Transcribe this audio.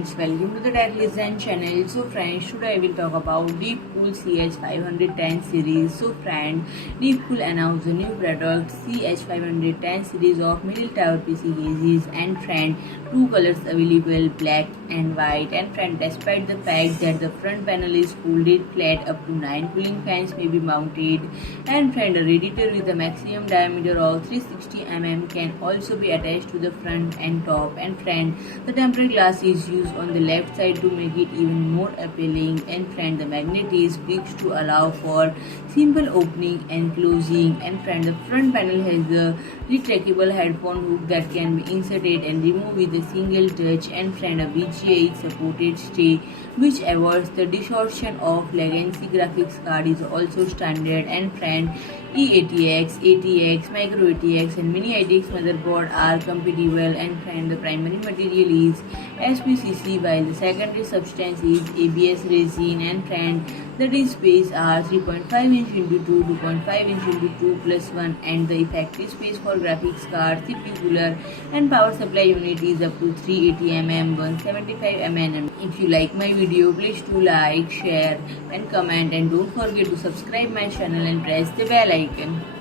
friends, welcome to the Tech Design channel. So friends, today I will talk about Deepcool CH510 series. So friend, Deepcool announced a new product CH510 series of middle tower PC cases, and friend, two colors available, black and white. And friend, despite the fact that the front panel is folded flat, up to 9 cooling fans may be mounted, and friend, a radiator with a maximum diameter of 360 mm can also be attached to the front and top. And friend, the tempered glass is used on the left side to make it even more appealing. And friend, the magnet is fixed to allow for simple opening and closing. And friend, the front panel has a retractable headphone hook that can be inserted and removed with a single touch. And friend, a VGA supported stay which avoids the distortion of legacy graphics card is also standard. And friend, E-ATX, ATX, MicroATX and Mini-ITX motherboard are compatible. And friend, the primary material is SPCC while the secondary substance is ABS resin. And friend, the disk space are 3.5 inch into 2, 2.5 inch into 2 plus 1, and the effective space for graphics card, CPU cooler and power supply unit is up to 380 mm, 175 mm. If you like my video, please do like, share and comment, and don't forget to subscribe my channel and press the bell icon.